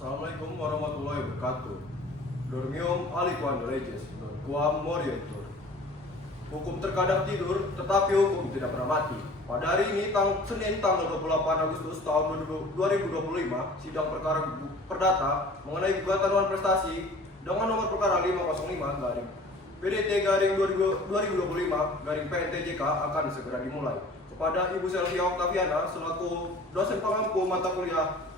Assalamualaikum warahmatullahi wabarakatuh. Dormium aliquam leges, non quam morientur. Hukum terkadang tidur, tetapi hukum tidak pernah mati. Pada hari ini, Senin tanggal 28 Agustus tahun 2025, sidang perkara perdata mengenai gugatan Dewan Prestasi dengan nomor perkara 505 garing PDT garing 2025 garing PNTJK akan segera dimulai. Kepada Ibu Selvia Octaviana selaku dosen pengampu mata kuliah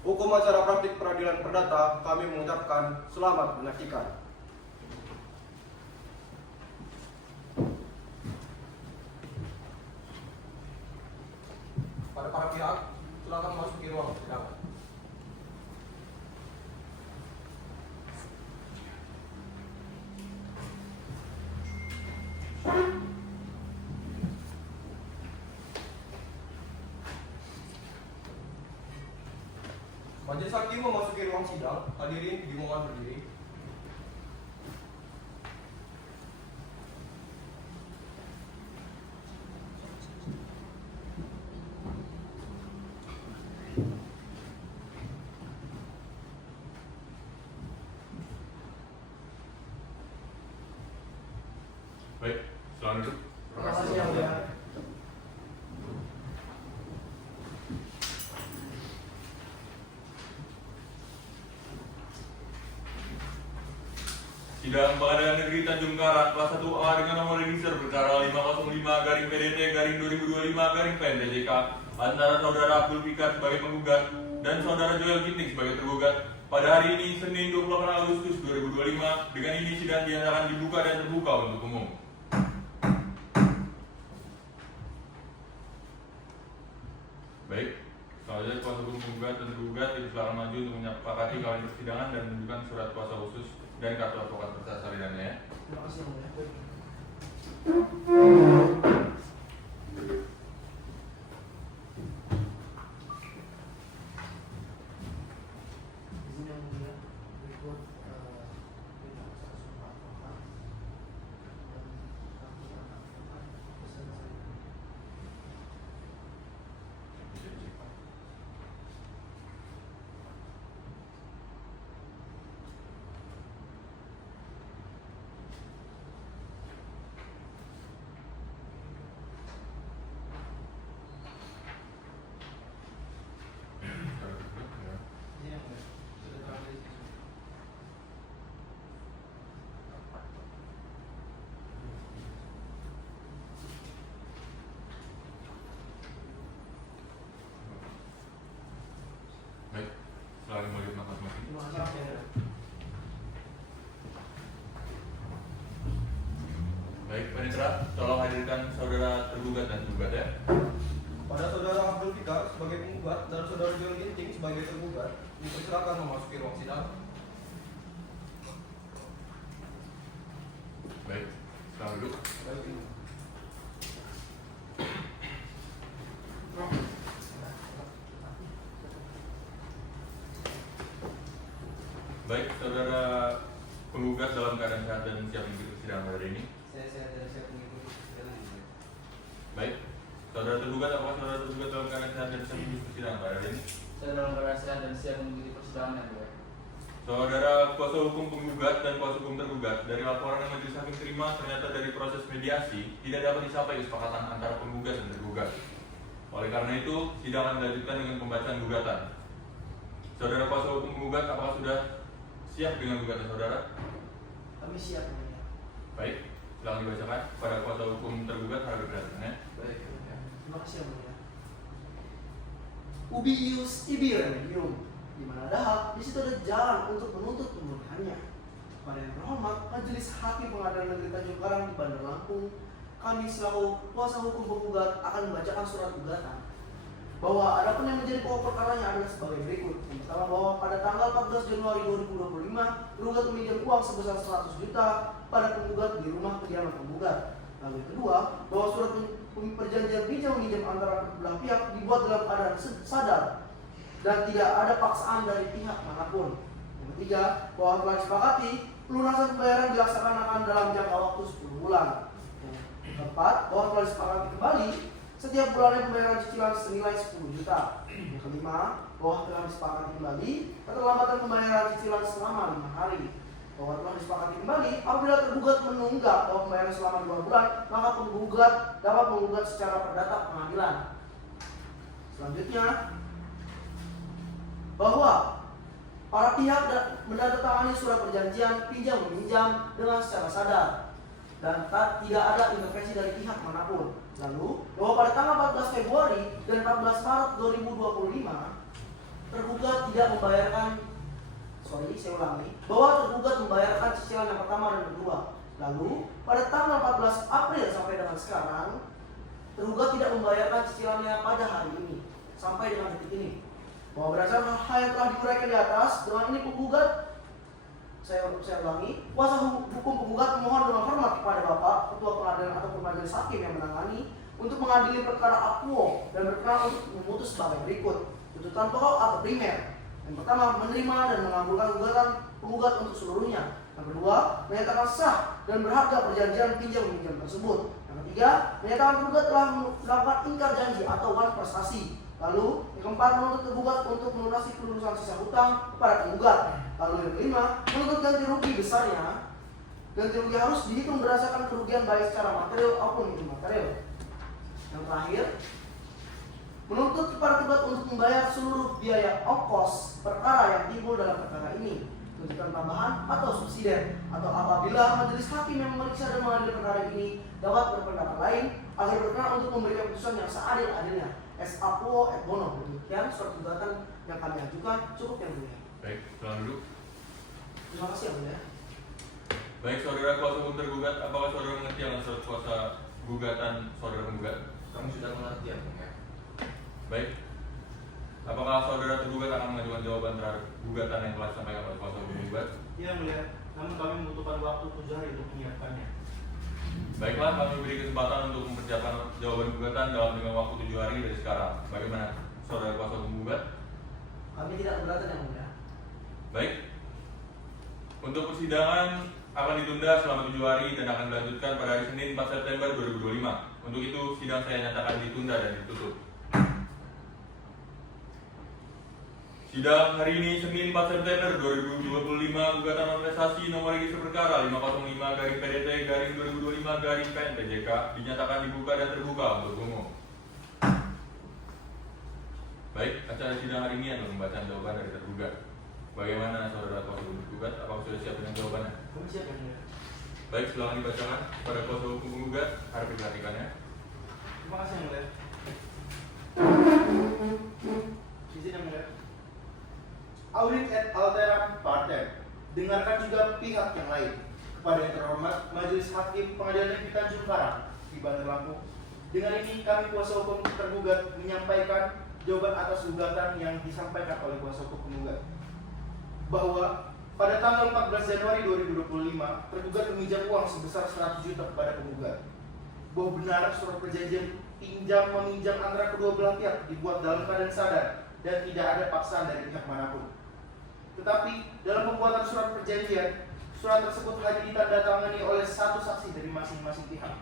Hukum Acara Praktik Peradilan Perdata, kami mengucapkan selamat menyaksikan. Pada para pihak, silakan memasuki ruang persidangan. Majelis Hakim memasuki ruang sidang. Hadirin dimohon berdiri. Baik, silakan duduk. Terima kasih yang mulia. Sidang Pengadilan Negeri Tanjung Karang kelas 1A dengan nomor register perkara 505 garing PDT garing 2025 garing PNTJK antara saudara Abdul Fikar sebagai penggugat dan saudara Joel Ginting sebagai tergugat pada hari ini Senin 28 Agustus 2025. Dengan ini sidang dinyatakan dibuka dan terbuka untuk umum. Baik, selanjutnya kuasa hukum penggugat dan tergugat dipersilakan maju untuk menyepakati kawan persidangan dan menunjukkan surat kuasa khusus dan kartu advokat beserta salinan ya. Terima kasih yang mulia. Izin yang mulia, berikut penjelasan surat advokat dan kartu advokat beserta salinan. Izin yang mulia, sudah terang dari sini. Baik, selalu melihat masing-masing. Terima kasih yang mulia. Baik, Panitra, tolong hadirkan saudara tergugat dan tergugat ya. Pada saudara Abdul Fikar sebagai penggugat dan saudara Joel Ginting sebagai tergugat, dipersilakan memasuki ruang sidang. Baik, selamat duduk. Baik, saudara penggugat dalam keadaan sehat dan siap mengikuti persidangan pada hari ini. Saya dan siap mengikuti persidangan yang mulia. Baik, saudara tergugat, apakah saudara tergugat dalam keadaan sehat dan siap mengikuti persidangan pada hari ini? Saya dalam keadaan sehat dan siap mengikuti persidangan yang mulia. Saudara kuasa hukum penggugat dan kuasa hukum tergugat, dari laporan yang majelis hakim terima, ternyata dari proses mediasi tidak dapat dicapai kesepakatan antara penggugat dan tergugat. Oleh karena itu, sidang akan dilanjutkan dengan pembacaan gugatan. Saudara kuasa hukum penggugat, apakah sudah siap dengan gugatan saudara? Kami siap yang mulia. Baik, silakan dibacakan pada kuasa hukum tergugat harga kedatangannya. Baik yang mulia. Terima kasih yang mulia. Ubi ius ibi remedium. Di mana ada hak, di situ ada jalan untuk menuntut pemurniannya. Pada yang terhormat, Majelis Hakim Pengadilan Negeri Tanjung Karang di Bandar Lampung, kami selaku kuasa hukum penggugat akan membacakan surat gugatan bahwa adapun yang menjadi pokok perkaranya adalah sebagai berikut. Yang pertama, bahwa pada tanggal 14 Januari 2025, penggugat meminjam uang sebesar 100 juta pada penggugat di rumah kediaman penggugat. Lalu yang kedua, bahwa surat perjanjian pinjam meminjam antara belah pihak dibuat dalam keadaan sadar dan tidak ada paksaan dari pihak manapun. Yang ketiga, bahwa telah disepakati pelunasan pembayaran dilaksanakan dalam jangka waktu 10 bulan. Yang keempat, bahwa telah disepakati kembali setiap bulannya pembayaran cicilan senilai 10 juta. Yang Yang kelima, bahwa telah disepakati kembali keterlambatan pembayaran cicilan selama 5 hari. Bahwa telah disepakati kembali apabila tergugat menunggak bahwa pembayaran selama 2 bulan, maka penggugat dapat menggugat secara perdata pengadilan. Selanjutnya, bahwa para pihak menandatangani surat perjanjian pinjam meminjam dengan secara sadar dan tidak ada intervensi dari pihak manapun. Lalu, bahwa pada tanggal 14 Februari dan 14 Maret 2025 tergugat tidak membayarkan bahwa tergugat membayarkan cicilan yang pertama dan kedua. Lalu, pada tanggal 14 April sampai dengan sekarang tergugat tidak membayarkan cicilannya pada hari ini sampai dengan detik ini. Bahwa berdasarkan hal yang telah diuraikan di atas, dengan ini penggugat, saya ulangi, kuasa hukum penggugat memohon dengan hormat kepada Bapak Ketua Pengadilan ataupun Majelis Hakim yang menangani untuk mengadili perkara akuo dan berkenan untuk memutus sebagai berikut. Tuntutan pokok atau primer. Yang pertama, menerima dan mengabulkan gugatan penggugat untuk seluruhnya. Yang kedua, menyatakan sah dan berharga perjanjian pinjam meminjam tersebut. Yang ketiga, menyatakan penggugat telah melakukan ingkar janji atau wan prestasi. Lalu, yang keempat, menuntut tergugat untuk melunasi kelulusan sisa hutang kepada penggugat. Lalu yang kelima, menuntut ganti rugi besarnya. Ganti rugi harus dihitung berdasarkan kerugian baik secara material maupun imaterial. Yang terakhir, menuntut kepada tergugat untuk membayar seluruh biaya ongkos perkara yang timbul dalam perkara ini, tuntutan tambahan atau subsidi, atau apabila majelis hakim yang memeriksa dan mengadili perkara ini dapat berpendapat lain agar berkenan untuk memberikan putusan yang seadil-adilnya. Es aquo et bono. Demikian surat gugatan yang kami ajukan, cukup yang mulia. Baik, pulang dulu. Terima kasih yang mulia. Baik, saudara kuasa hukum tergugat, apakah saudara mengerti akan surat kuasa gugatan saudara penggugat? Kami sudah mengerti ya, Bung, ya. Baik. Apakah saudara tergugat akan mengajukan jawaban terhadap gugatan yang telah disampaikan oleh kuasa hukum penggugat? Iya, mulia. Namun kami membutuhkan waktu 7 hari untuk menyiapkannya. Baiklah, kami beri kesempatan untuk mempersiapkan jawaban gugatan dalam dengan waktu 7 hari dari sekarang. Bagaimana saudara kuasa hukum penggugat? Kami tidak keberatan yang mulia. Baik. Untuk persidangan akan ditunda selama 7 hari dan akan dilanjutkan pada hari Senin 4 September 2025. Untuk itu, sidang saya nyatakan ditunda dan ditutup. Sidang hari ini Senin 4 September 2025, gugatan manifestasi nomor register perkara 505-PDT-2025-PN-PJK dinyatakan dibuka dan terbuka untuk umum. Baik, acara sidang hari ini adalah pembacaan jawaban dari tergugat. Bagaimana saudara kuasa hukum tergugat? Apakah sudah siap dengan jawabannya? Kami siap yang mulia. Baik, silakan dibacakan pada kuasa hukum penggugat. Harap diperhatikannya. Terima kasih yang mulia. Izin yang mulia. Audit et alteram partem. Dengarkan juga pihak yang lain. Kepada yang terhormat Majelis Hakim Pengadilan Negeri Tanjung Karang di Bandar Lampung. Dengan ini kami kuasa hukum tergugat menyampaikan jawaban atas gugatan yang disampaikan oleh kuasa hukum penggugat. Bahwa pada tanggal 14 Januari 2025 tergugat meminjam uang sebesar 100 juta kepada penggugat. Bahwa benar surat perjanjian pinjam meminjam antara kedua belah pihak dibuat dalam keadaan sadar dan tidak ada paksaan dari pihak manapun. Tetapi dalam pembuatan surat perjanjian, surat tersebut hanya ditandatangani oleh satu saksi dari masing-masing pihak.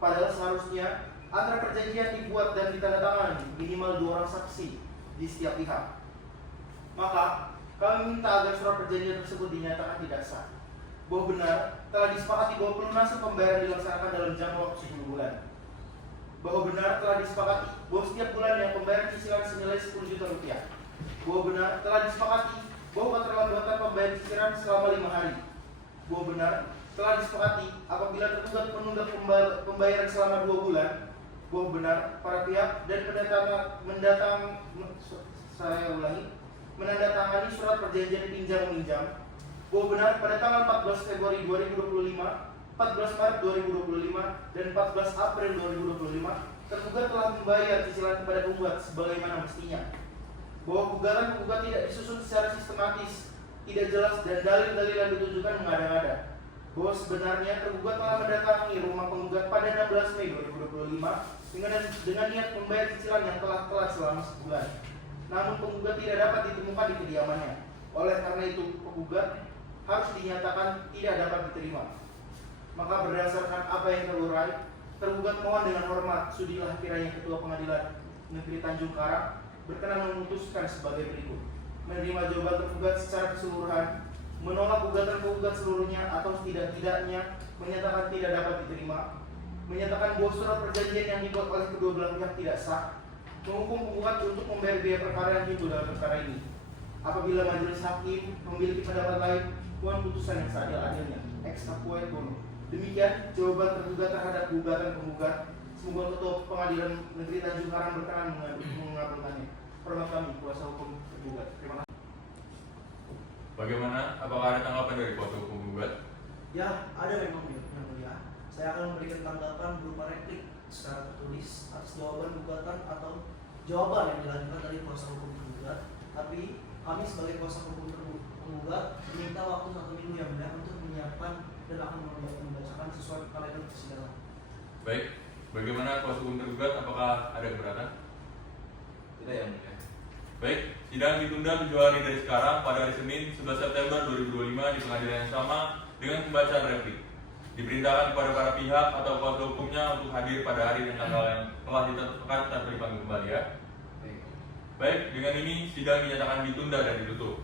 Padahal seharusnya antara perjanjian dibuat dan ditandatangani minimal 2 orang saksi di setiap pihak. Maka kami minta agar surat perjanjian tersebut dinyatakan tidak sah. Bahwa benar telah disepakati bahwa pelunasan pembayaran dilaksanakan dalam jangka waktu 10 bulan. Bahwa benar telah disepakati bahwa setiap bulan yang pembayaran cicilan senilai 10 juta rupiah. Bahwa benar telah disepakati bahwa keterlambatan pembayaran cicilan selama 5 hari. Bahwa benar telah disepakati apabila tergugat menunggak pembayaran selama 2 bulan. Bahwa benar para pihak dan menandatangani surat perjanjian pinjam meminjam. Bahwa benar pada tanggal 14 Februari 2025, 14 Maret 2025 dan 14 April 2025 tergugat telah membayar cicilan kepada penggugat sebagaimana mestinya. Bahwa gugatan penggugat tidak disusun secara sistematis, tidak jelas dan dalil-dalil yang ditujukan mengada-ngada. Bahwa sebenarnya tergugat telah mendatangi rumah penggugat pada 16 Mei 2025 dengan niat membayar cicilan yang telah telat selama sebulan. Namun penggugat tidak dapat ditemukan di kediamannya. Oleh karena itu penggugat harus dinyatakan tidak dapat diterima. Maka berdasarkan apa yang terurai, tergugat mohon dengan hormat sudilah kiranya Ketua Pengadilan Negeri Tanjung Karang berkenan memutuskan sebagai berikut: menerima jawaban tergugat secara keseluruhan, menolak gugatan penggugat seluruhnya atau setidak-tidaknya menyatakan tidak dapat diterima, menyatakan bahwa surat perjanjian yang dibuat oleh kedua belah pihak tidak sah, menghukum penggugat untuk membayar biaya perkara yang timbul dalam perkara ini. Apabila majelis hakim memiliki pendapat lain, mohon putusan yang seadil-adilnya. Ex aequo bono. Demikian jawaban tergugat terhadap gugatan penggugat. Semoga Ketua Pengadilan Negeri Tanjung Karang berkenan mengabulkannya. Hormat kami, kuasa hukum tergugat. Terima kasih. Bagaimana? Apakah ada tanggapan dari kuasa hukum penggugat? Ya, ada memang yang mulia. Saya akan memberikan tanggapan berupa replik secara tertulis atas jawaban gugatan atau jawaban yang dilanjutkan dari kuasa hukum tergugat. Tapi kami sebagai kuasa hukum penggugat meminta waktu 1 minggu yang mulia untuk menyiapkan dan akan membacakan sesuai kalender persidangan. Baik, bagaimana kuasa hukum tergugat? Apakah ada keberatan? Tidak yang mulia. Baik, sidang ditunda 7 hari dari sekarang pada hari Senin 11 September 2025 di pengadilan yang sama dengan pembacaan replik. Diperintahkan kepada para pihak atau kuasa hukumnya untuk hadir pada hari dan tanggal yang telah ditentukan tanpa dipanggil kembali ya. Baik, dengan ini sidang dinyatakan ditunda dan ditutup.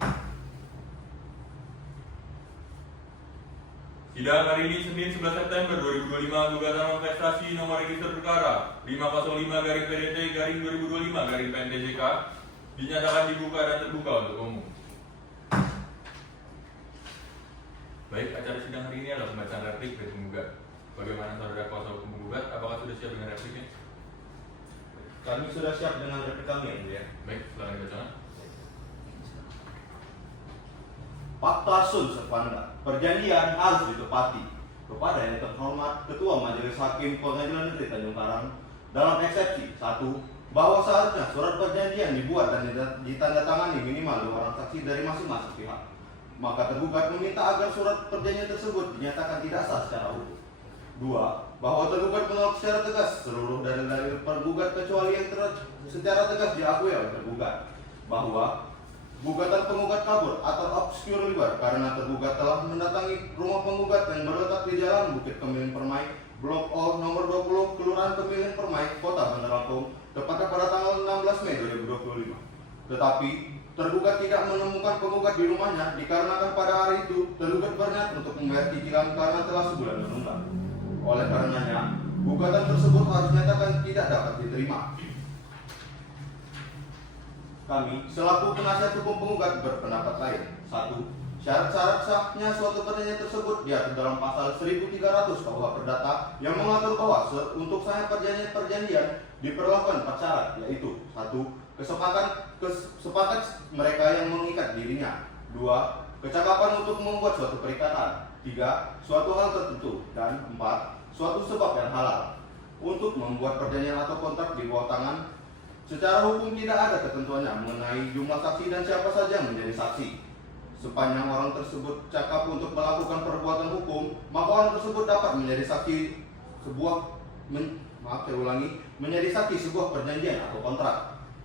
Sidang hari ini Senin 11 September 2025 gugatan manifestasi nomor register perkara 505-PDT-2025-PNTJK dinyatakan dibuka dan terbuka untuk umum. Baik, acara sidang hari ini adalah pembacaan replik dari penggugat. Bagaimana saudara kuasa hukum penggugat? Apakah sudah siap dengan repliknya? Kami sudah siap dengan replik kami yang mulia. Baik, silakan dibacakan. Fakta sunt servanda, perjanjian harus ditepati. Kepada yang terhormat Ketua Majelis Hakim Pengadilan Negeri Tanjung Karang, dalam eksepsi 1, bahwa seharusnya surat perjanjian dibuat dan ditandatangani minimal 2 orang saksi dari masing-masing pihak. Maka tergugat meminta agar surat perjanjian tersebut dinyatakan tidak sah secara hukum. 2, bahwa tergugat menolak secara tegas seluruh dalil-dalil pergugat kecuali yang secara tegas diakui oleh tergugat, bahwa gugatan penggugat kabur atau obscure liber karena tergugat telah mendatangi rumah penggugat yang berletak di Jalan Bukit Kemiling Permai, Blok O nomor 20, Kelurahan Kemiling Permai, Kota Bandar Lampung, tepatnya pada tanggal 16 Mei 2025. Tetapi tergugat tidak menemukan penggugat di rumahnya dikarenakan pada hari itu tergugat berniat untuk membayar cicilan karena telah sebulan menunggak. Oleh karenanya, gugatan tersebut harus nyatakan tidak dapat diterima. Kami selaku penasihat hukum penggugat berpendapat lain. 1. Syarat-syarat sahnya suatu perjanjian tersebut diatur dalam pasal 1300 KUH Perdata yang mengatur bahwa untuk sahnya perjanjian diperlakukan 4 syarat, yaitu 1. Sepakat mereka yang mengikat dirinya. 2. Kecakapan untuk membuat suatu perikatan. 3. Suatu hal tertentu. Dan 4. Suatu sebab yang halal. Untuk membuat perjanjian atau kontrak di bawah tangan, secara hukum tidak ada ketentuannya mengenai jumlah saksi dan siapa saja yang menjadi saksi. Sepanjang orang tersebut cakap untuk melakukan perbuatan hukum, maka orang tersebut dapat menjadi saksi menjadi saksi sebuah perjanjian atau kontrak.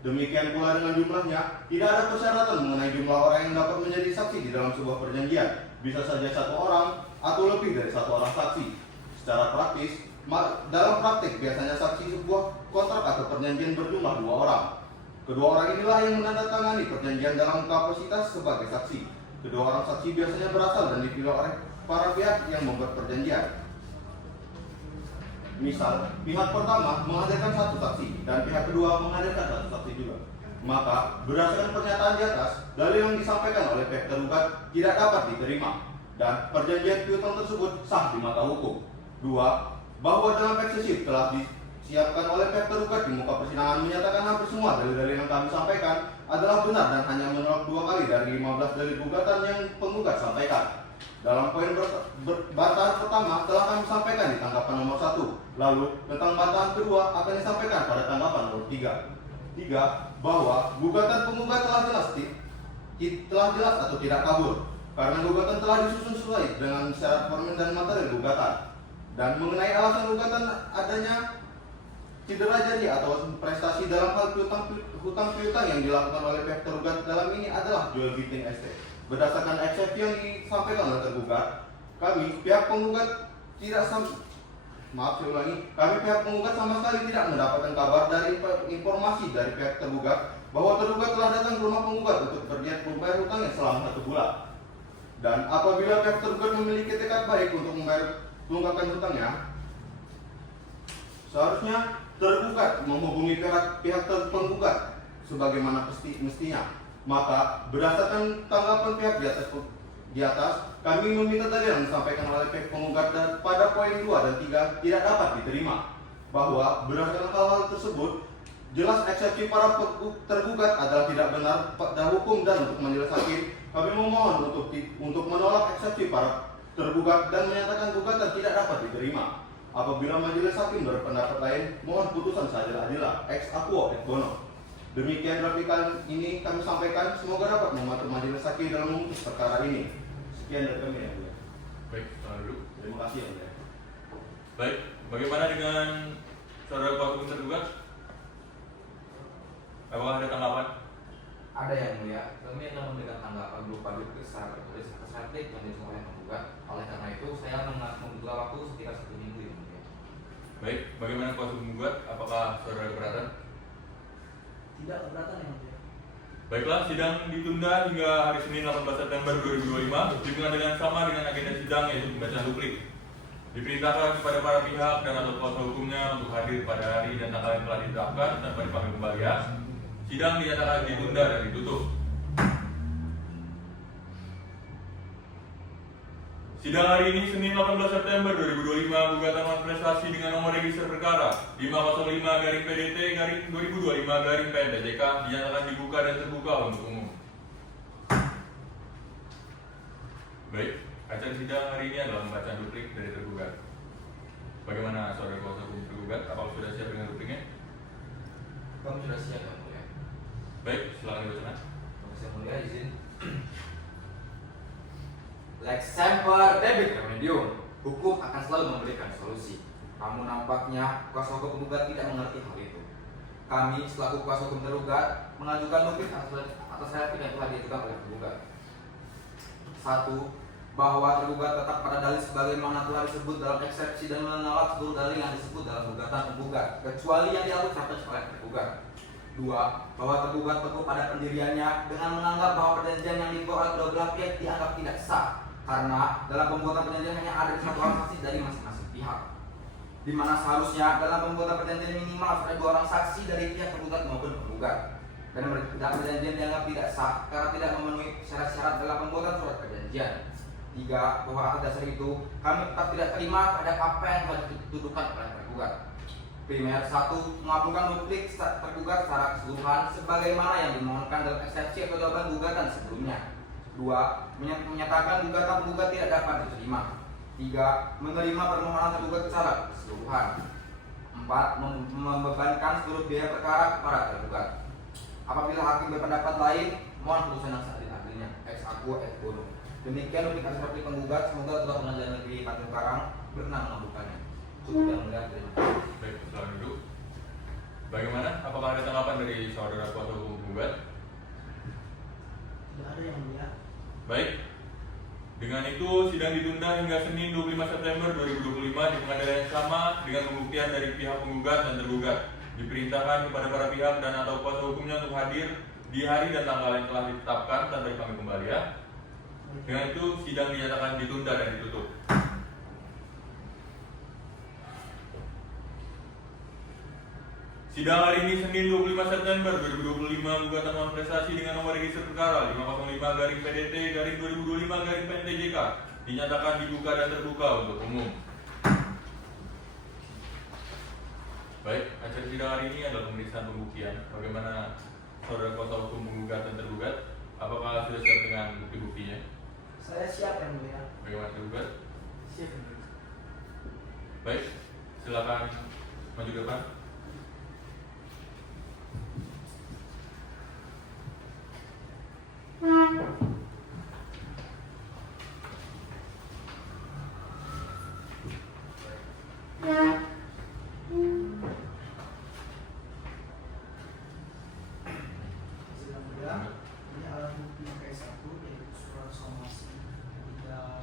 Demikian pula dengan jumlahnya, tidak ada persyaratan mengenai jumlah orang yang dapat menjadi saksi di dalam sebuah perjanjian. Bisa saja 1 orang atau lebih dari 1 orang saksi. Secara praktis, dalam praktik biasanya saksi sebuah kontrak atau perjanjian berjumlah 2 orang. Kedua orang inilah yang menandatangani perjanjian dalam kapasitas sebagai saksi. Kedua orang saksi biasanya berasal dan dipilih oleh para pihak yang membuat perjanjian. Misal, pihak pertama menghadirkan 1 saksi dan pihak kedua menghadirkan 1 saksi juga. Maka, berdasarkan pernyataan di atas, dalil yang disampaikan oleh pihak tergugat tidak dapat diterima dan perjanjian piutang tersebut sah di mata hukum. 2. Bahwa dalam eksesif telah disiapkan oleh pihak tergugat di muka persidangan menyatakan hampir semua dalil-dalil yang kami sampaikan adalah benar dan hanya menolak 2 kali dari 15 dalil gugatan yang penggugat sampaikan. Dalam poin bantahan pertama telah kami sampaikan di tanggapan nomor 1, lalu tentang bantahan kedua akan disampaikan pada tanggapan nomor 3. 3. Bahwa gugatan penggugat telah jelas atau tidak kabur karena gugatan telah disusun sesuai dengan syarat formal dan materi gugatan. Dan mengenai alasan gugatan adanya cedera janji atau prestasi dalam hal hutang piutang yang dilakukan oleh pihak tergugat dalam ini adalah jual beli estate. Berdasarkan eksepsi yang disampaikan oleh tergugat, kami pihak penggugat sama sekali tidak mendapatkan kabar dari informasi dari pihak tergugat bahwa tergugat telah datang ke rumah penggugat untuk berniat membayar hutangnya selama 1 bulan. Dan apabila pihak tergugat memiliki tekad baik untuk membayar tunggakan hutangnya, seharusnya tergugat menghubungi pihak penggugat sebagaimana mestinya. Maka berdasarkan tanggapan pihak di atas, kami meminta tadi yang disampaikan oleh pihak penggugat dan pada poin 2 dan 3 tidak dapat diterima, bahwa berdasarkan hal-hal tersebut jelas eksepsi para tergugat adalah tidak benar pada hukum, dan untuk majelis hakim kami memohon untuk menolak eksepsi para tergugat dan menyatakan gugatan tidak dapat diterima. Apabila majelis hakim berpendapat lain, mohon putusan seadil-adilnya ex aequo et bono. Demikian replikan ini kami sampaikan, semoga dapat membantu majelis hakim dalam memutus perkara ini. Sekian dari kami, ya mulia. Baik, tahan dulu. Terima kasih, ya mulia. Baik, bagaimana dengan saudara kuasa hukum tergugat? Apakah ada tanggapan? Ada yang mulia, kami akan memberikan tanggapan berupa duplik secara tertulis atas replik yang dilakukan oleh penggugat. Oleh karena itu, saya membutuhkan waktu sekitar 1 minggu yang mulia. Baik, bagaimana kuasa hukum penggugat? Apakah saudara keberatan? Tidak keberatan yang mulia. Baiklah, sidang ditunda hingga hari Senin 18 September 2025 dihubungkan dengan sama dengan agenda sidang, yaitu pembacaan duplik. Diperintahkan kepada para pihak dan atau kuasa hukumnya untuk hadir pada hari dan tanggal yang telah ditetapkan tanpa dipanggil kembali. Sidang dinyatakan ditunda dan ditutup. Sidang hari ini Senin 18 September 2025, gugatan prestasi dengan nomor register perkara 505-PDT-2025-PNTJK dinyatakan dibuka dan terbuka untuk umum. Baik, acara sidang hari ini adalah pembacaan duplik dari tergugat. Bagaimana saudara kuasa hukum tergugat? Apakah sudah siap dengan dupliknya? Kami sudah siap yang mulia. Baik, silakan dibacakan. Yang mulia izin. Lex semper debit remedium. Hukum akan selalu memberikan solusi. Namun nampaknya kuasa hukum penggugat tidak mengerti hal itu. Kami selaku kuasa hukum tergugat mengajukan duplik atas replik yang telah diajukan oleh penggugat. 1. Bahwa tergugat tetap pada dalil sebagaimana telah disebut dalam eksepsi dan menolak seluruh dalil yang disebut dalam gugatan penggugat, kecuali yang diatur sampai oleh tergugat. 2. Bahwa tergugat teguh pada pendiriannya dengan menganggap bahwa perjanjian yang dibuat oleh kedua belah pihak dianggap tidak sah, karena dalam pembuatan perjanjian hanya ada satu orang saksi dari masing-masing pihak, di mana seharusnya dalam pembuatan perjanjian minimal harus ada 2 orang saksi dari pihak tergugat maupun penggugat. Dan perjanjian dianggap tidak sah karena tidak memenuhi syarat-syarat dalam pembuatan surat perjanjian. 3. Bahwa atas dasar itu kami tetap tidak terima terhadap apa yang telah dituduhkan oleh tergugat. Primer 1. Mengabulkan duplik tergugat secara keseluruhan sebagaimana yang dimohonkan dalam eksepsi atau jawaban gugatan sebelumnya. 2. Menyatakan gugatan penggugat tidak dapat diterima. 3. Menerima permohonan tergugat secara keseluruhan. 4. Membebankan seluruh biaya perkara kepada tergugat. Apabila hakim berpendapat lain, mohon putusan yang seadil-adilnya ex aequo et bono. Demikian duplik atas replik penggugat, semoga Ketua Pengadilan Negeri Tanjung Karang berkenan mengabulkannya. Cukup yang mulia, terima kasih. Baik, silakan duduk. Bagaimana? Apakah ada tanggapan dari saudara kuasa hukum penggugat? Tidak ada yang mulia. Baik. Dengan itu, sidang ditunda hingga Senin 25 September 2025 di pengadilan yang sama dengan pembuktian dari pihak penggugat dan tergugat. Diperintahkan kepada para pihak dan atau kuasa hukumnya untuk hadir di hari dan tanggal yang telah ditetapkan tanpa dipanggil kembali. Dengan itu, sidang dinyatakan ditunda dan ditutup. Sidang hari ini Senin 25 September 2025, gugatan non prestasi dengan nomor register perkara 505-PDT-2025-PNTJK dinyatakan dibuka dan terbuka untuk umum. Baik, acara sidang hari ini adalah pemeriksaan pembuktian. Bagaimana saudara kuasa hukum penggugat dan tergugat? Apakah sudah siap dengan bukti-buktinya? Saya siap yang mulia. Bagaimana tergugat? Siap yang mulia. Baik, silakan maju ke depan. Yang mulia, ini alat bukti KS1 yaitu surat somasi 3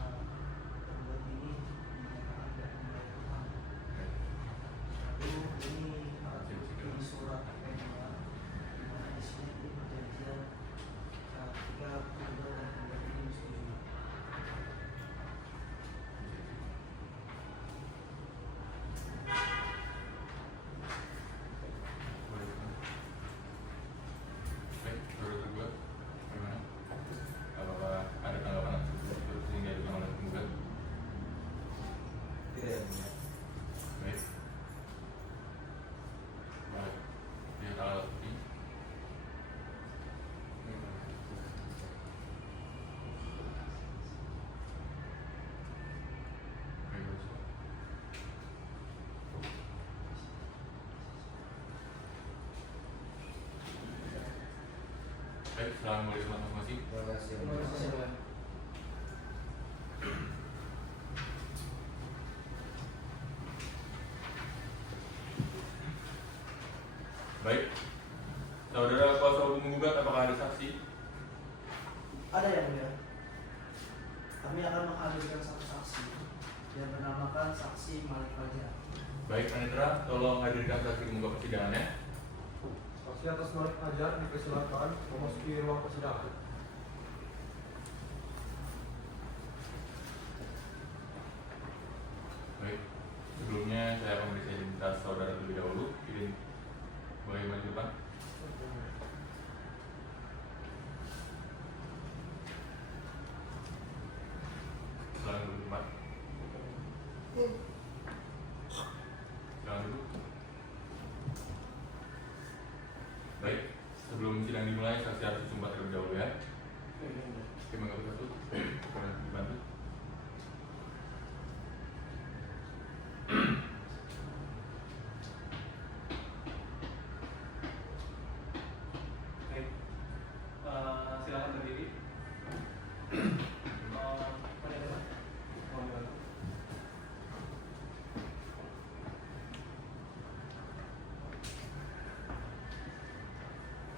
Baik, silakan mulai masing-masing. Terima kasih. Terima kasih, Mulia. Baik, saudara kuasa hukum menggugat, apakah ada saksi? Ada yang mulia. Kami akan menghadirkan satu saksi yang bernamakan saksi Malik Fajar. Baik, Anitra, tolong hadirkan saksi pembuka persidangannya. Saksi atas Malik Fajar dipersilakan memasuki ruang persidangan. Baik, sebelumnya saya akan memeriksa identitas saudara terlebih dahulu. Izin boleh maju depan. Silakan duduk depan. Silakan duduk. Baik, sebelum sidang dimulai, saksi harus disumpah terlebih dahulu ya. Oke, mengambil satu. Boleh dibantu. Baik, silakan berdiri. Pada depan. Mohon dibantu.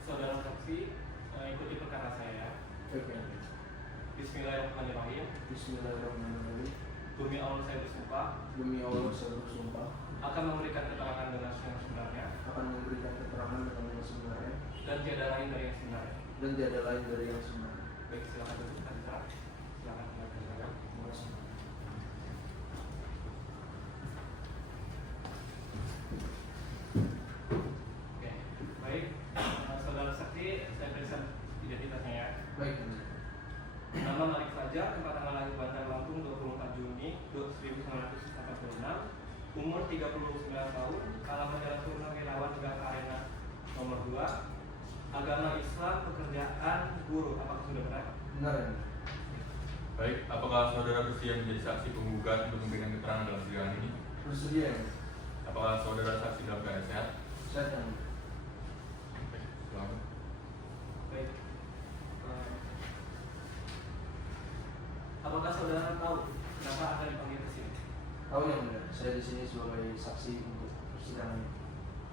Saudara saksi, ikuti perkara saya. Bismillahirrahmanirrahim. Bismillahirrahmanirrahim. Demi Allah saya bersumpah Demi Allah saya bersumpah akan memberikan keterangan dengan yang sebenarnya akan memberikan keterangan dengan yang sebenarnya dan tiada lain dari yang sebenarnya. dan tiada lain dari yang sebenarnya. Baik, silakan duduk. Anitra. Silakan menyampaikan. Terima kasih. Oke, baik. Saudara saksi, saya periksa identitasnya ya. Baik. Nama Malik Fajar, tempat tanggal lahir Bandar Lampung 24 Juni 1946, umur 39 tahun, alamat Jalan Purna Wirawan Gang Arena nomor 2, agama Islam, pekerjaan guru. Apakah sudah benar? Benar ya? Baik, apakah saudara bersedia menjadi saksi penggugat untuk memberikan keterangan dalam sidang ini? Bersedia ya? Apakah saudara saksi dalam keadaan sehat? Sehat yang mulia. Baik, silakan. Baik. Apakah saudara tahu kenapa Anda dipanggil ke sini? Tahu yang mulia, saya di sini sebagai saksi untuk persidangan ini.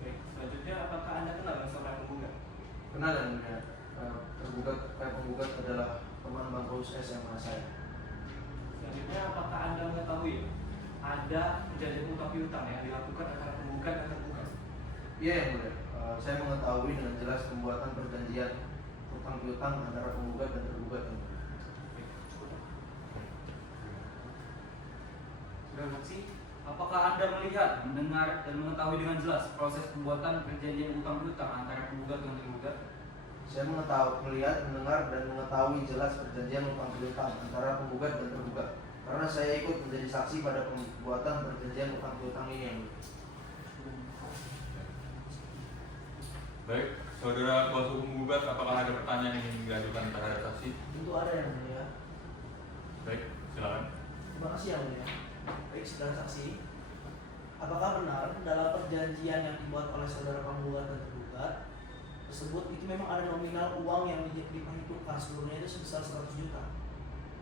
Baik, selanjutnya apakah Anda kenal dengan seorang penggugat? Kenal yang mulia, penggugat adalah teman bangkus SMA saya. Selanjutnya, apakah Anda mengetahui ada perjanjian utang piutang yang dilakukan antara penggugat dan tergugat? Iya yang mulia, saya mengetahui dengan jelas pembuatan perjanjian utang piutang antara penggugat dan tergugat yang mulia. Saudara saksi, apakah Anda melihat, mendengar, dan mengetahui dengan jelas proses pembuatan perjanjian utang piutang antara penggugat dan tergugat? Saya melihat, mendengar, dan mengetahui jelas perjanjian utang piutang antara penggugat dan tergugat karena saya ikut menjadi saksi pada pembuatan perjanjian utang piutang ini yang mulia. Baik, saudara kuasa hukum menggugat, apakah ada pertanyaan yang ingin diajukan terhadap saksi? Tentu ada yang mulia. Baik, silakan. Terima kasih yang mulia. Baik, saudara saksi, apakah benar dalam perjanjian yang dibuat oleh saudara penggugat dan tergugat tersebut itu memang ada nominal uang yang diperhitungkan seluruhnya itu sebesar 100 juta?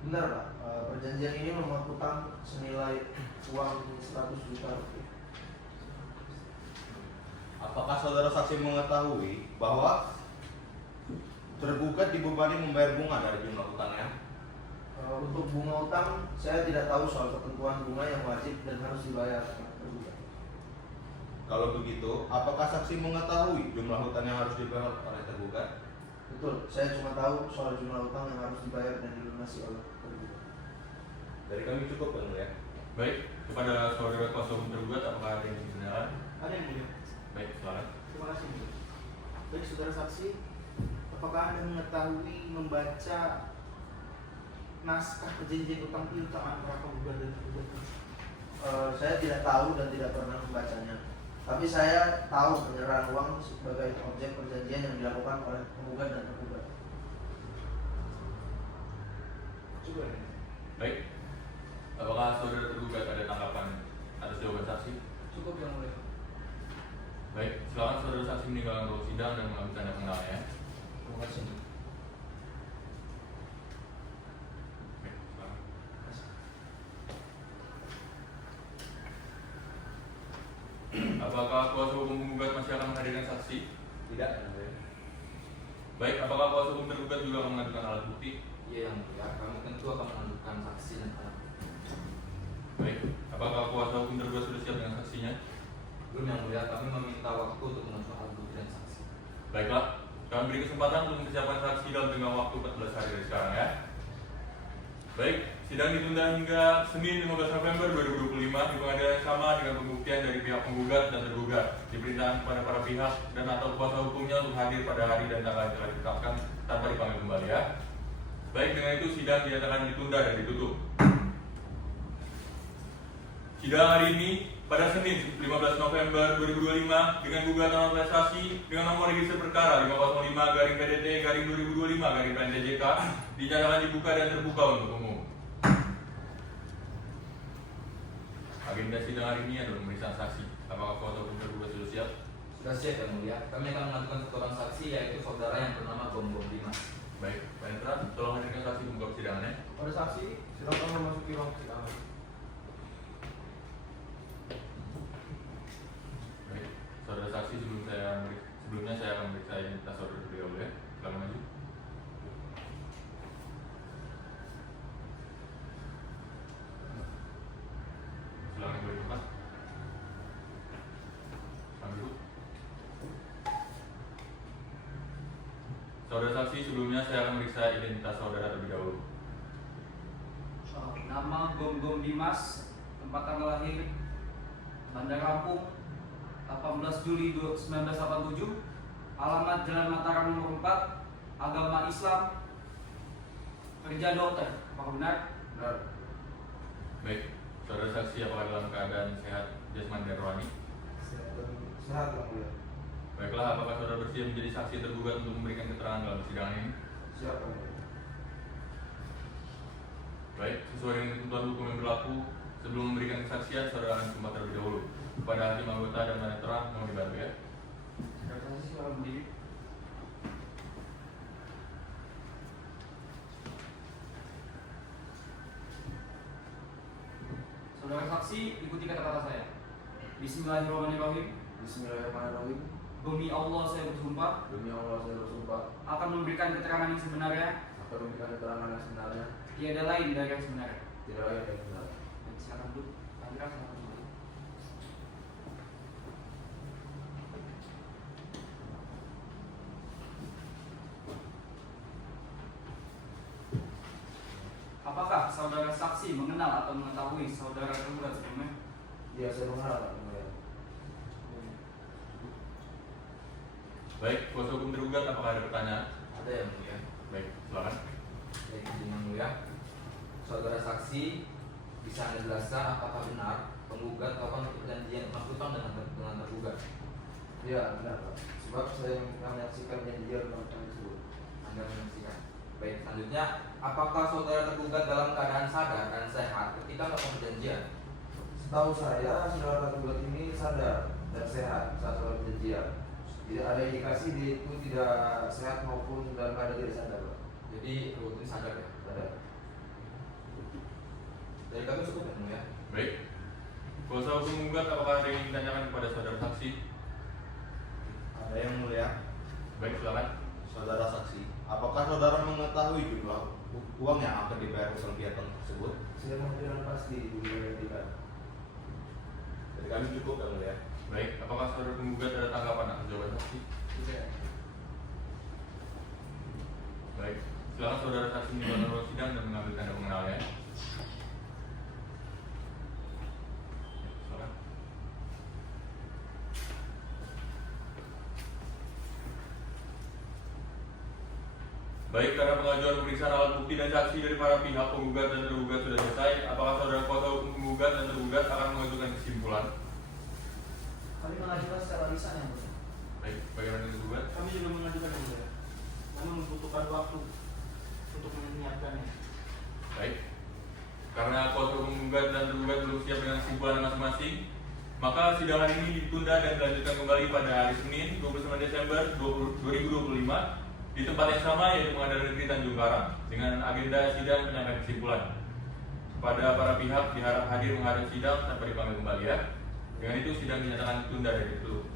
Benar Pak, perjanjian ini memuat utang senilai uang 100 juta rupiah. Apakah saudara saksi mengetahui bahwa tergugat dibebani membayar bunga dari jumlah utangnya? Untuk bunga utang, saya tidak tahu soal ketentuan bunga yang wajib dan harus dibayar tergugat. Kalau begitu, apakah saksi mengetahui jumlah hutang yang harus dibayar oleh tergugat? Betul, saya cuma tahu soal jumlah utang yang harus dibayar dan dilunasi oleh tergugat. Dari kami cukup kan ya? Baik, kepada saudara kuasa hukum tergugat, apakah ada yang ingin ditanyakan? Ada yang mulia. Baik, silakan. Terima kasih. Bu. Baik, saudara saksi, apakah Anda mengetahui membaca naskah perjanjian utang piutang antara penggugat dan tergugat? Saya tidak tahu dan tidak pernah membacanya. Tapi saya tahu penyerahan uang sebagai objek perjanjian yang dilakukan oleh penggugat dan tergugat. Coba ya. Baik, apakah saudara tergugat ada tanggapan atas jawaban saksi? Cukup yang mulia. Baik, silakan saudara saksi meninggalkan ruang sidang dan mengambil tanda pengenalnya. Terima kasih. apakah kuasa hukum penggugat masih akan menghadirkan saksi? Tidak, Yang Mulia. Baik, apakah kuasa hukum tergugat juga akan mengajukan alat bukti? Iya, Yang Mulia. Kami tentu akan mengajukan saksi dan alat bukti. Baik, apakah kuasa hukum tergugat sudah siap dengan saksinya? Belum, Yang Mulia. Kami meminta waktu untuk mengajukan alat bukti dan saksi. Baiklah, kami beri kesempatan untuk mempersiapkan saksi dalam tenggang waktu 14 hari dari sekarang ya. Baik, sidang ditunda hingga Senin 15 November 2025 di pengadilan yang sama dengan pembuktian dari pihak penggugat dan tergugat. Diperintahkan kepada para pihak dan atau kuasa hukumnya untuk hadir pada hari dan tanggal yang telah ditetapkan tanpa dipanggil kembali ya. Baik, dengan itu sidang dinyatakan ditunda dan ditutup. Sidang hari ini pada Senin 15 November 2025 dengan gugatan prestasi dengan nomor register perkara 505-PDT-2025-PNTJK dinyatakan dibuka dan terbuka untuk umum. Agenda sidang hari ini adalah pemeriksaan saksi. Apakah kuasa hukum tergugat sudah siap? Sudah siap, Yang Mulia. Kami akan mengajukan satu orang saksi, yaitu saudara yang bernama Gom Dimas. Baik, Pak Hendra, tolong hadirkan saksi pembuka persidangannya. Pada saksi, silakan memasuki ruang persidangan. Baik, saudara saksi sebelumnya saya akan meriksa identitas saudara terlebih dahulu ya. Silakan maju. Silakan boleh cepat. Ambil dulu. Saudara saksi sebelumnya saya akan meriksa identitas saudara terlebih dahulu. Nama Gom Dimas, tempat tanggal lahir Bandar Lampung 18 Juli 1987, alamat Jalan Mataram nomor 4, agama Islam, kerja dokter. Apakah benar? Benar. Baik, saudara saksi apakah dalam keadaan sehat jasmani dan rohani? Sehat, Yang Mulia. Baiklah, apakah saudara bersedia menjadi saksi tergugat untuk memberikan keterangan dalam persidangan ini? Siap, Yang Mulia. Baik, sesuai dengan ketentuan hukum yang berlaku, sebelum memberikan kesaksian, saudara akan sumpah terlebih dahulu. Kepada hakim anggota dan penetra, mohon dibantu ya. Saudara saksi silakan berdiri. Saudara saksi, ikuti kata-kata saya. Bismillahirrahmanirrahim. Bismillahirrahmanirrahim. Demi Allah saya bersumpah Demi Allah saya bersumpah akan memberikan keterangan yang sebenarnya, akan memberikan keterangan yang sebenarnya, tiada lain dari yang sebenarnya. tidak lain yang benar. Silakan duduk. Amira, silakan duduk. Apakah saudara saksi mengenal atau mengetahui saudara tergugat sebelumnya? Iya, saya mengenal, Yang Mulia. Baik, kuasa hukum tergugat apakah ada pertanyaan? Ada, Yang Mulia. Baik, silakan. Baik, izin Yang Mulia. Saudara saksi, bisa Anda jelaskan apakah benar penggugat melakukan perjanjian utang dengan tergugat? Iya, benar, Pak. Sebab saya menyaksikan perjanjian tersebut. Anda menyaksikan. Baik, selanjutnya, apakah saudara tergugat dalam keadaan sadar dan sehat ketika melakukan perjanjian? Setahu saya, saudara tergugat ini sadar dan sehat saat saudara perjanjian. Tidak ada indikasi dia itu tidak sehat maupun dalam keadaan tidak sadar, Pak. Jadi tergugat ini sadar ya? Sadar. Dari kami cukup ya, Mulia. Baik, kuasa hukum penggugat apakah ada yang ditanyakan kepada saudara saksi? Ada Yang Mulia. Baik, silakan. Saudara saksi, apakah saudara mengetahui jumlah uang yang akan dibayar usaha kegiatan tersebut? Saya mengatakan pasti diberhentikan. Dari kami cukup, Yang Mulia. Baik, apakah saudara penggugat ada tanggapan atas jawaban saksi? Tidak. Baik, silakan saudara saksi meninggalkan ruang sidang dan mengambil tanda pengenalnya. Silakan. Baik, karena pengajuan pemeriksaan alat bukti dan saksi dari para pihak penggugat dan tergugat sudah selesai, apakah saudara kuasa hukum penggugat dan tergugat akan mengajukan kesimpulan? Kami mengajukan secara lisan, Yang Mulia. Baik, bagaimana dengan tergugat? Kami juga mengajukan, Yang Mulia. Kami membutuhkan waktu untuk menyiapkannya. Baik, karena kuasa hukum penggugat dan tergugat belum siap dengan kesimpulan masing-masing, maka sidang hari ini ditunda dan dilanjutkan kembali pada hari Senin 29 Desember 2025 di tempat yang sama, yaitu Pengadilan Negeri Tanjung Karang, dengan agenda sidang penyampaian kesimpulan. Kepada para pihak diharap hadir menghadiri sidang tanpa dipanggil kembali ya. Dengan itu sidang dinyatakan ditunda dan ditutup.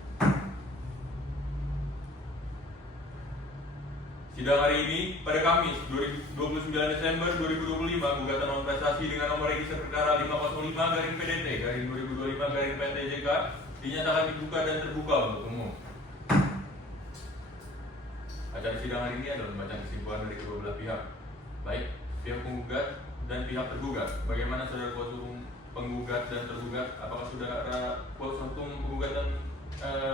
Sidang hari ini pada Kamis 29 Desember 2025 gugatan non prestasi dengan nomor register perkara 505-PDT-2025-PTJK dinyatakan dibuka dan terbuka untuk umum. Acara sidang hari ini adalah pembacaan kesimpulan dari kedua belah pihak, baik pihak penggugat dan pihak tergugat. Bagaimana saudara kuasa hukum penggugat dan tergugat? Apakah saudara kuasa hukum penggugat dan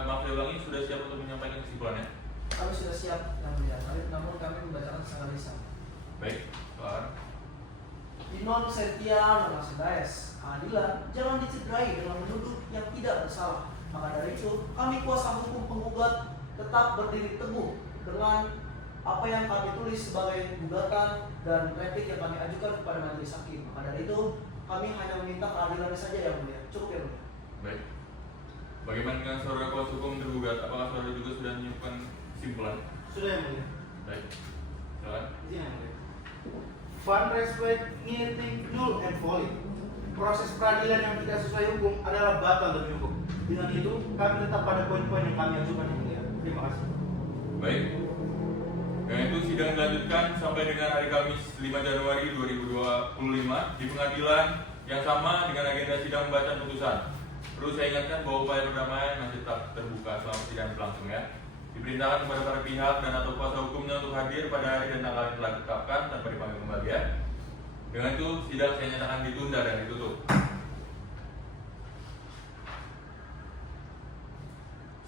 maaf saya ulangi sudah siap untuk menyampaikan kesimpulannya? Kami sudah siap yang mulia, namun kami membacakan secara lisan. Baik, soal Inon Setia Namasedaes, keadilan jangan dicederai dengan menuduh yang tidak bersalah. Maka dari itu, kami kuasa hukum penggugat tetap berdiri teguh dengan apa yang kami tulis sebagai gugatan dan replik yang kami ajukan kepada majelis hakim. Maka dari itu, kami hanya meminta keadilan saja yang mulia. Cukup ya mulia. baik. Bagaimana dengan saudara kuasa hukum tergugat? Apakah saudara juga sudah menyiapkan kesimpulan? Sudah yang mulia. Baik, silakan. Izin yang mulia. Van Resweg ngiting null and void. Proses peradilan yang tidak sesuai hukum adalah batal demi hukum. Dengan itu, kami tetap pada poin-poin yang kami ajukan yang mulia. Terima kasih. Baik. Dengan itu sidang dilanjutkan sampai dengan hari Kamis 5 Januari 2025 di pengadilan yang sama dengan agenda sidang pembacaan putusan. Perlu saya ingatkan bahwa upaya perdamaian masih tetap terbuka selama sidang berlangsung ya. Diperintahkan kepada para pihak dan atau kuasa hukumnya untuk hadir pada hari dan tanggal yang telah ditetapkan tanpa dipanggil kembali ya. Dengan itu sidang saya nyatakan ditunda dan ditutup.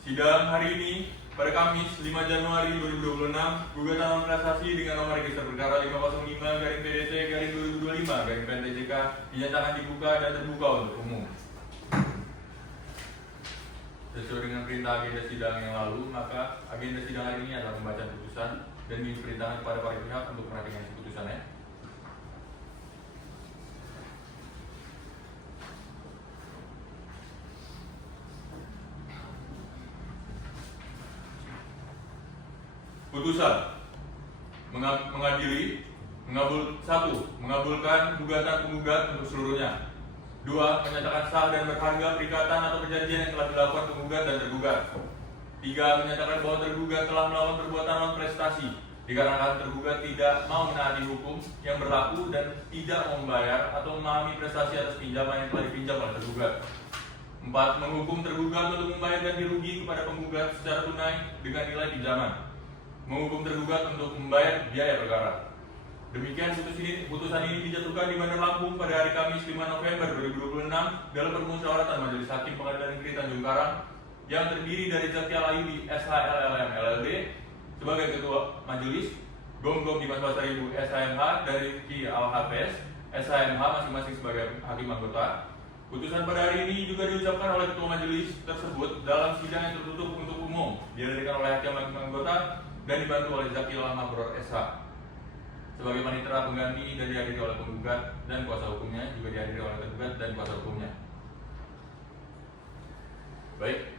Sidang hari ini pada Kamis 5 Januari 2026 gugatan non prestasi dengan nomor register perkara 505-PDT-2025-PTJK dinyatakan dibuka dan terbuka untuk umum. Sesuai dengan perintah agenda sidang yang lalu, maka agenda sidang hari ini adalah pembacaan putusan dan diperintahkan kepada para pihak untuk memperhatikan isi putusannya. Putusan mengadili mengabulkan gugatan penggugat untuk seluruhnya. 2. Menyatakan sah dan berharga perikatan atau perjanjian yang telah dilakukan penggugat dan tergugat. 3. Menyatakan bahwa tergugat telah melakukan perbuatan non prestasi dikarenakan tergugat tidak mau menaati hukum yang berlaku dan tidak mau membayar atau memahami prestasi atas pinjaman yang telah dipinjam oleh tergugat. 4. Menghukum tergugat untuk membayar ganti rugi kepada penggugat secara tunai dengan nilai pinjaman. Menghukum tergugat untuk membayar biaya perkara. Demikian putusan ini dijatuhkan di Bandar Lampung pada hari Kamis 5 November 2026 dalam permusyawaratan Majelis Hakim Pengadilan Negeri Tanjung Karang yang terdiri dari Zaki Al-Ayubi SHLLM LLD sebagai Ketua Majelis, Gonggong Dimas Basaribu SHMH dari Ki Al-Hafez SHMH masing-masing sebagai hakim anggota. Putusan pada hari ini juga diucapkan oleh Ketua Majelis tersebut dalam sidang yang tertutup untuk umum dihadirkan oleh hakim anggota dan dibantu oleh Zaki Al-Mabrur SH sebagai panitera pengganti dan dihadiri oleh penggugat dan kuasa hukumnya, juga dihadiri oleh tergugat dan kuasa hukumnya. Baik,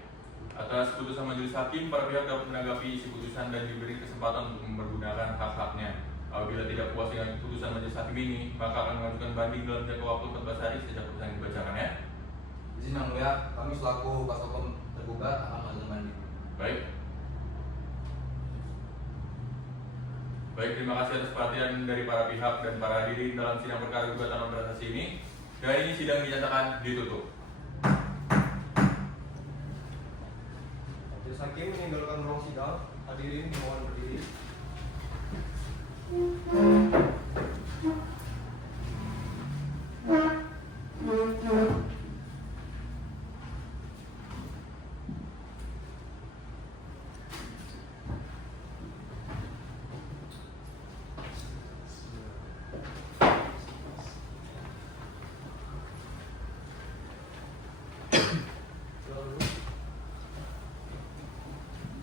atas putusan majelis hakim, para pihak dapat menanggapi isi putusan dan diberi kesempatan untuk mempergunakan hak-haknya. Apabila tidak puas dengan putusan majelis hakim ini, maka akan mengajukan banding dalam jangka waktu 14 hari sejak putusan dibacakan ya. Izin yang mulia, kami selaku kuasa hukum tergugat akan mengajukan banding. Baik. Baik, terima kasih atas perhatian dari para pihak dan para hadirin dalam sidang perkara gugatan non prestasi ini. Dan ini sidang dinyatakan ditutup. Majelis hakim meninggalkan ruang sidang. Hadirin dimohon berdiri.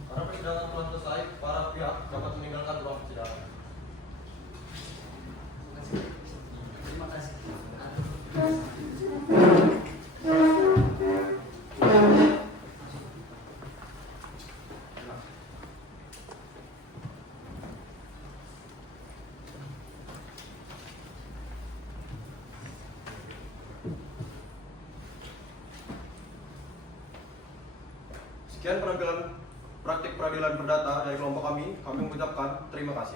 Karena persidangan telah selesai, para pihak dapat meninggalkan ruang persidangan. Terima kasih. Sekian penampilan praktik peradilan perdata dari kelompok kami mengucapkan terima kasih.